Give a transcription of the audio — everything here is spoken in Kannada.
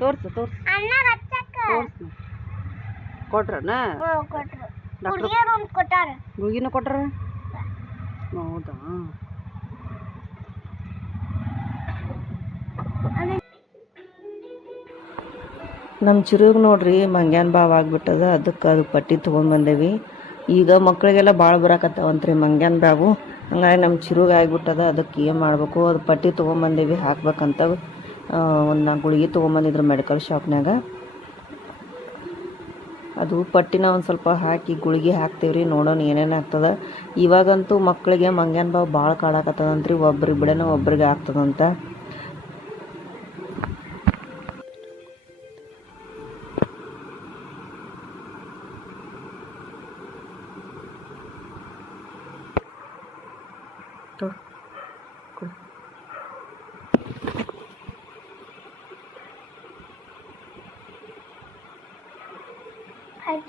ತೋರ್ಸು ತೋರ್ಸು. ತೋರ್ಸು. ಕೊಟ್ರನ? ಕೊಟ್ರು. ಡಾಕ್ಟ್ರು? ಒಂದು ಕೊಟ್ಟಾರ. ಗುಳಿಗಿನೂ ಕೊಟ್ರ? ಹೌದಾ? ನಮ್ಮ ಚಿರುಗ್ ನೋಡ್ರಿ ಮಂಗ್ಯಾನ್ ಬಾವ್ ಆಗ್ಬಿಟ್ಟದ ಅದಕ್ಕೆ ಅದು ಪಟ್ಟಿ ತೊಗೊಂಡ್ಬಂದೇವಿ ಈಗ ಮಕ್ಕಳಿಗೆಲ್ಲ ಭಾಳ ಬರಾಕತ್ತಾವಂತ್ರಿ ಮಂಗ್ಯಾನ್ ಬಾವು ಹಂಗಾಗಿ ನಮ್ಮ ಚಿರುಗ್ ಆಗ್ಬಿಟ್ಟದ ಅದಕ್ಕೆ ಏನು ಮಾಡಬೇಕು? ಅದು ಪಟ್ಟಿ ತೊಗೊಂಬಂದೇವಿ ಹಾಕ್ಬೇಕಂತ ಒಂದು ನಾಲ್ಕು ಗುಳಿಗೆ ತೊಗೊಂಬಂದಿದ್ರು ಮೆಡಿಕಲ್ ಶಾಪ್ನಾಗ ಅದು ಪಟ್ಟಿನ ಒಂದು ಸ್ವಲ್ಪ ಹಾಕಿ ಗುಳಿಗೆ ಹಾಕ್ತೀವ್ರಿ ನೋಡೋಣ ಏನೇನು ಆಗ್ತದ. ಇವಾಗಂತೂ ಮಕ್ಕಳಿಗೆ ಮಂಗ್ಯಾನ್ ಬಾವು ಭಾಳ ಕಾಡಾಕತ್ತದಂತ್ರಿ ಒಬ್ರಿಗೆ ಬಿಡೋಣ ಒಬ್ರಿಗೆ ಆಗ್ತದಂತ. ತೊ, ہیڈ